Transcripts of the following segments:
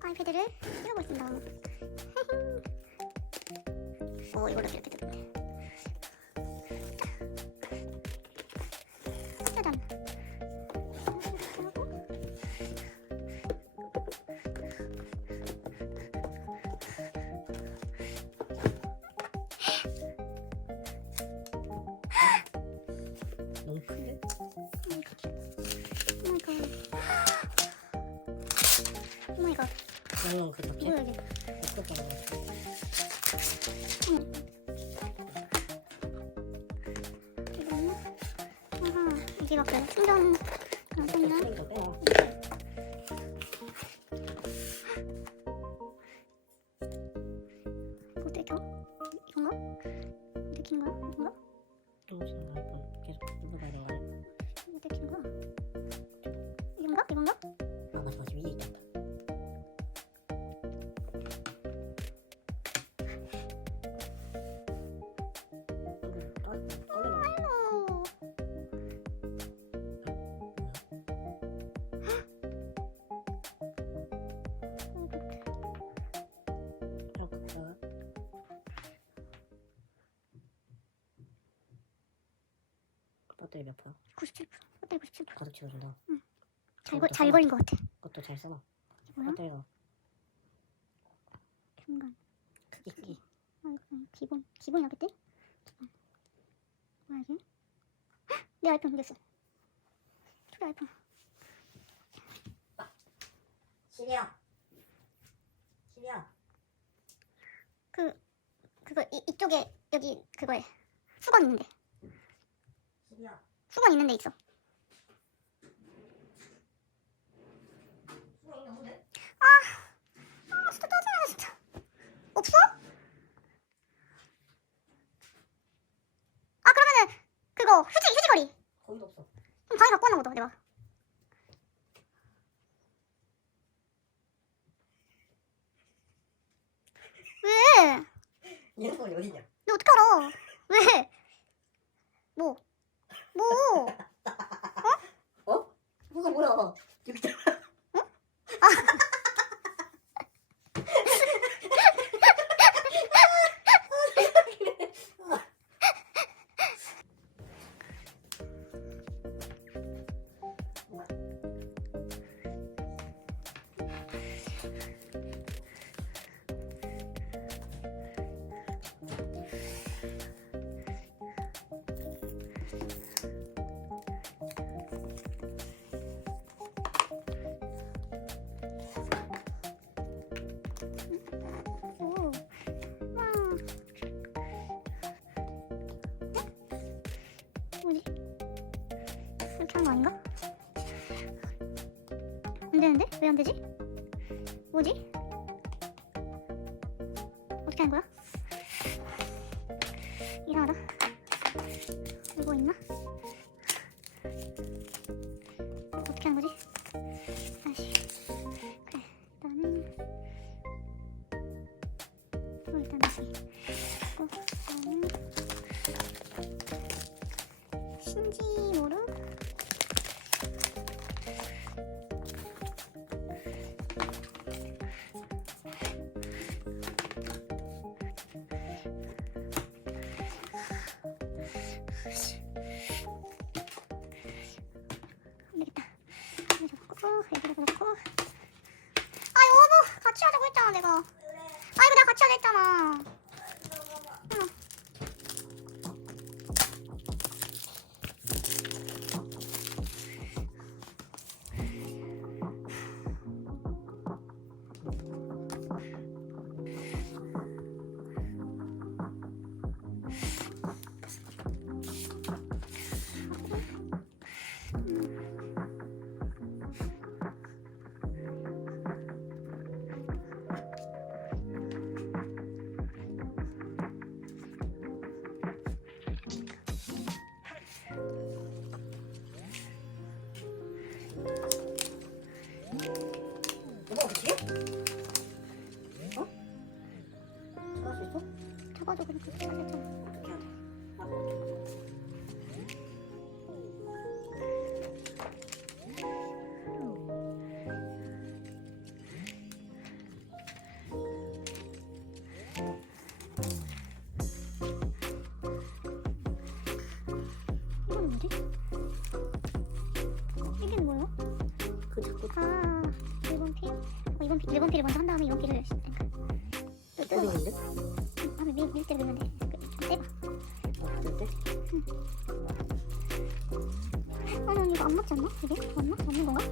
아이패드를 있습니다. 오 이걸로 이렇게 뜯네. 갓. 물론 그 뭐야 이게? 막 그래. 충전 그런 소리 배터리 몇 프로? 97%. 배터리 97%. 가득 채워준다 잘, 걸, 잘 걸린 것 같아. 그것도 잘 써봐 뭐야? 배터리가 중간. 크기 크기 아, 그냥 기본. 기본이라겠대? 기본. 뭐야 이게? 헉! 내 아이폰 생겼어. 초대 아이폰. 시리야 시리야 그 그거 이, 이쪽에 여기 그거에 수건 있는데 수건 있는 데 있어. 수고 있는 없는데? 아 진짜 짜증나 진짜. 없어? 아 그러면은 그거 휴지 휴지거리 거기도 없어 그럼 방에 갖고 왔나 보다 내가. 왜? 얘 손이 어디냐 너 어떻게 알아? 왜? 뭐? 뭐? 어? 뭐가 뭐야 여기 있잖아 이렇게 하는 거 아닌가? 안 되는데? 왜 안 되지? 뭐지? 어떻게 하는 거야? 이상하다. 이거 있나? 어떻게 하는 거지? 다시. 그래. 일단은. 어, 일단 다시. 안 되겠다. 여기 잡고 여기다 놓고. 아 여보 같이 하자고 했잖아 내가. 아이고 내가 같이 하자 했잖아. 찍어줘 그냥 이건 뭐지? 이게 뭐예요? 그 자꾸 아 일본 필? 어, 일본 필, 일본 필을 먼저 한 다음에 이번 필을 그러니까 또- 또- 떨리는데? 1대 넣으면 돼. 좀 세봐. 응. 아, 난 이거 안 맞지 않나? 이게? 맞나? 맞는 건가?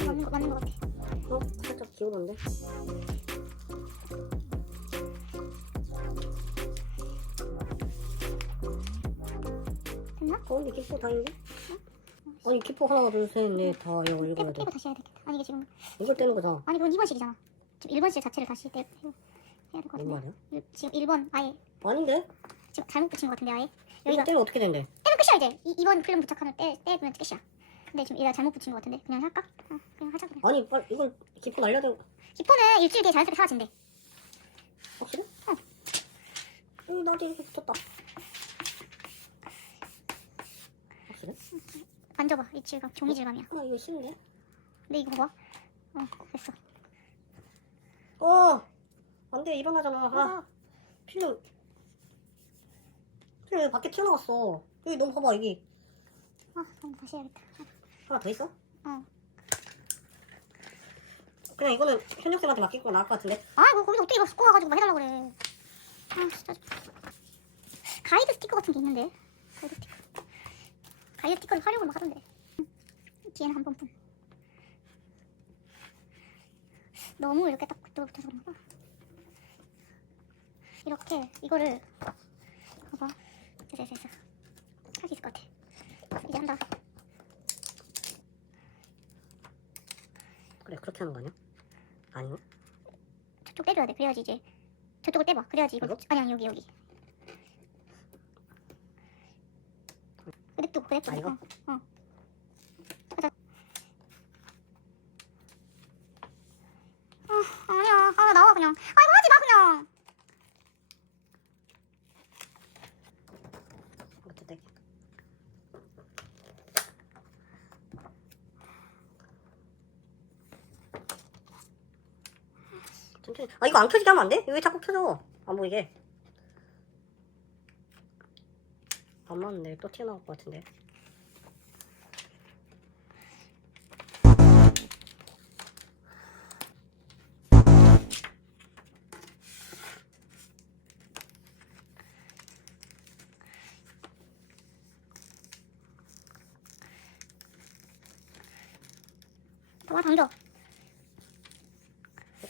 아, 맞는 거, 맞는 거 같아. 어? 살짝 기울었는데? 됐나? 어, 근데 기포 다인데? 어? 어 아니, 기포 하나, 둘, 셋, 넷, 다 이거 아, 읽어야 돼. 떼고 다시 해야 되겠다. 아니, 이게 지금. 이걸 떼는 거다. 아니, 그건 2번씩이잖아. 지금 1번씩 자체를 다시 떼고. 해야 될것뭔 같은데? 일- 지금 1번 아예 아닌데? 지금 잘못 붙인 것 같은데 아예 여기가 떼면 어떻게 된대? 떼면 끝이야 이제 이, 2번 필름 부착하면 떼, 떼면 끝이야 근데 지금 얘가 잘못 붙인 것 같은데 그냥 할까? 어, 그냥 하자 그냥 아니, 빨리 이걸 기포 날려야 돼. 기포는 일주일 뒤에 자연스럽게 사라진대 확실해? 어. 응, 나도 이렇게 붙었다. 확실해? 만져봐 이 질감 종이 질감이야 아, 이거 쉬운데? 근데 이거 봐봐 어 됐어 어! 안 돼, 일어나잖아. 아, 필름. 필름 밖에 튀어나왔어. 여기 너무 봐봐, 여기. 아 그럼 다시 해야겠다 하나 더 있어? 어. 그냥 이거는 현역생한테 맡기고 나을 것 같은데? 아 이거 거기서 어떻게 이거 섞어 와가지고 막 해달라고 그래 아 진짜 가이드 스티커 같은 게 있는데 가이드 스티커 가이드 스티커를 활용을 막 하던데 뒤에는 한 번뿐 너무 이렇게 딱 들어붙어서 그런가 봐 이렇게 이거를 봐봐 됐어 됐어 할 수 있을 것 같아 이제 한다 그래, 그렇게 하는 거 아니야? 아니요? 저쪽 떼줘야 돼 그래야지 이제 저쪽을 떼봐 그래야지 이거 이거? 아니 아니 여기 여기 그립도 그립도 아, 이거? 어, 어. 가자. 아 아니야 아 나와 그냥 아 이거 하지 마 그냥 이것도 떼게. 아, 이거 안 켜지게 하면 안 돼? 왜 자꾸 켜져? 안 보이게. 안 맞는데 또 튀어나올 것 같은데. 와 당겨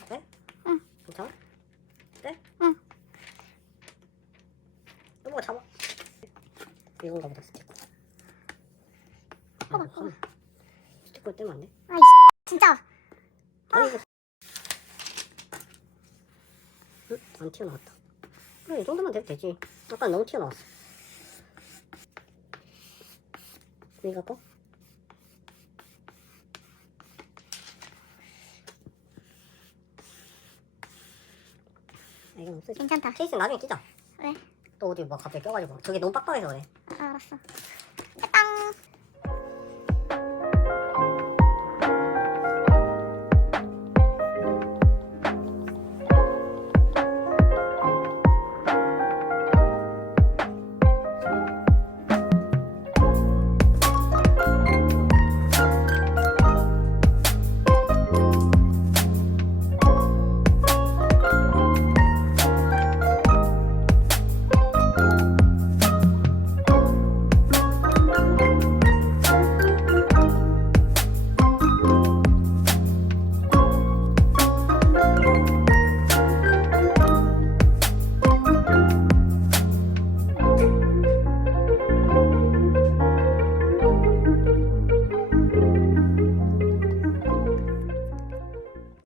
떼? 응. 괜찮아? 떼? 응. 또 뭐가 잡아? 이건가 보다 스티커. 봐봐, 아, 봐봐. 스티커 떼면 안 돼? 아이 진짜 아니 이거 응? 안 튀어나왔다 그래 이 정도면 돼도 되지 아까 너무 튀어나왔어 여기가 꺼? 아, 이건 괜찮다 케이스 나중에 끼자 왜? 또 어디 막 갑자기 껴가지고. 저게 너무 빡빡해서 그래. 아, 알았어. 땅